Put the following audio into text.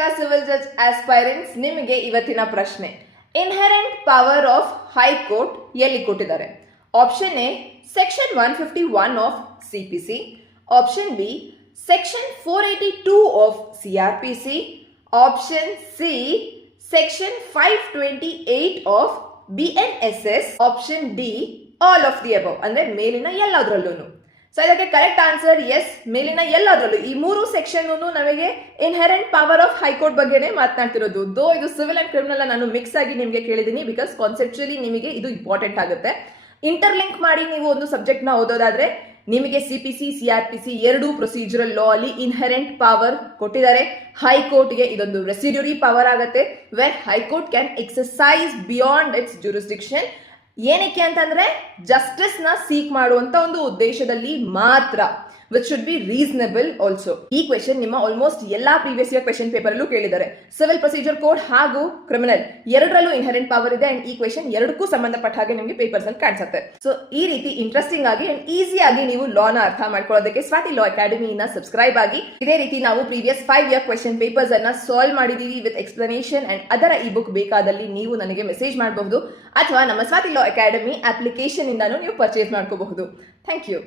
Karnataka civil judge ಆಸ್ಪೈರೆಂಟ್ಸ್, ನಿಮಗೆ ಇವತ್ತಿನ ಪ್ರಶ್ನೆ, ಇನ್ಹೆರೆಂಟ್ ಪವರ್ ಆಫ್ ಹೈಕೋರ್ಟ್ ಎಲ್ಲಿ ಕೊಟ್ಟಿದ್ದಾರೆ? Option A section 151 of CPC, option B section 482 of CrPC, option C section 528 of BNSS, option D all of the above, ಅಂದ್ರೆ ಮೇಲಿನ ಎಲ್ಲದರಲ್ಲೂ. So ಇದಕ್ಕೆ correct answer S, ಮೇಲಿನ ಎಲ್ಲದರಲ್ಲೂ. ಈ ಮೂರು ಸೆಕ್ಷನ್ ನಮಗೆ ಇನ್ಹೆರೆಂಟ್ ಪವರ್ ಆಫ್ ಹೈಕೋರ್ಟ್ ಬಗ್ಗೆನೇ ಮಾತನಾಡ್ತಿರೋದು. ದೋ ಇದು ಸಿವಿಲ್ ಅಂಡ್ ಕ್ರಿಮಿನಲ್ ನಾನು ಮಿಕ್ಸ್ ಆಗಿ ನಿಮಗೆ ಕೇಳಿದ್ದೀನಿ, ಬಿಕಾಸ್ ಕಾನ್ಸೆಪ್ಚುಲಿ ನಿಮಗೆ ಇದು ಇಂಪಾರ್ಟೆಂಟ್ ಆಗುತ್ತೆ. ಇಂಟರ್ಲಿಂಕ್ ಮಾಡಿ ನೀವು ಒಂದು ಸಬ್ಜೆಕ್ಟ್ ನ ಓದೋದಾದ್ರೆ ನಿಮಗೆ ಸಿಪಿಸಿ ಸಿಆರ್ಪಿಸಿ ಎರಡೂ ಪ್ರೊಸೀಜರಲ್ ಲಾ ಅಲ್ಲಿ ಇನ್ಹೆರೆಂಟ್ ಪವರ್ ಕೊಟ್ಟಿದ್ದಾರೆ. ಹೈಕೋರ್ಟ್ಗೆ ಇದೊಂದು ರೆಸಿಡ್ಯೂರಿ ಪವರ್ ಆಗುತ್ತೆ, where High Court can exercise beyond its jurisdiction. ಏನಕ್ಕೆ ಅಂತಂದ್ರೆ ಜಸ್ಟಿಸ್ ನ ಸೀಕ್ ಮಾಡುವಂತ ಒಂದು ಉದ್ದೇಶದಲ್ಲಿ ಮಾತ್ರ, which should be reasonable also. ಈ ಕ್ವೆಶನ್ ನಿಮ್ಮ ಆಲ್ಮೋಸ್ಟ್ ಎಲ್ಲಾ ಪ್ರೀವಿಯಸ್ ಇಯರ್ ಕ್ವೆಶನ್ ಪೇಪರ್ ಅಲ್ಲೂ ಕೇಳಿದ್ದಾರೆ. ಸಿವಿಲ್ ಪ್ರೊಸೀಜರ್ ಕೋಡ್ ಹಾಗೂ ಕ್ರಿಮಿನಲ್ ಎರಡರಲ್ಲೂ ಇನ್ಹೆರೆಂಟ್ ಪವರ್ ಇದೆ, ಅಂಡ್ ಈ ಕ್ವೆಶನ್ ಎರಡಕ್ಕೂ ಸಂಬಂಧಪಟ್ಟ ಹಾಗೆ ನಿಮಗೆ ಪೇಪರ್ಸ್ ಅಲ್ಲಿ ಕಾಣಿಸುತ್ತೆ. ಸೊ ಈ ರೀತಿ ಇಂಟ್ರೆಸ್ಟಿಂಗ್ ಆಗಿ ಅಂಡ್ ಈಸಿ ಆಗಿ ನೀವು ಲಾನ ಅರ್ಥ ಮಾಡ್ಕೊಳ್ಳೋದಕ್ಕೆ ಸ್ವಾತಿ ಲಾ ಅಕಾಡೆಮಿನ ಸಬ್ಸ್ಕ್ರೈಬ್ ಆಗಿ. ಇದೇ ರೀತಿ ನಾವು ಪ್ರೀವಿಯಸ್ 5 ಇಯರ್ ಕ್ವೆಶನ್ ಪೇಪರ್ಸ್ ಅನ್ನ ಸಾಲ್ವ್ ಮಾಡಿದೀವಿ ವಿತ್ ಎಕ್ಸ್ಪ್ಲನೇಷನ್, ಅಂಡ್ ಅದರ ಈ ಬುಕ್ ಬೇಕಾದಲ್ಲಿ ನೀವು ನನಗೆ ಮೆಸೇಜ್ ಮಾಡಬಹುದು, ಅಥವಾ ನಮ್ಮ ಸ್ವಾತಿ ಲಾ ಅಕಾಡೆಮಿ ಅಪ್ಲಿಕೇಶನ್ ಇಂದಾನು ನೀವು ಪರ್ಚೇಸ್ ಮಾಡ್ಕೋಬಹುದು. Thank you.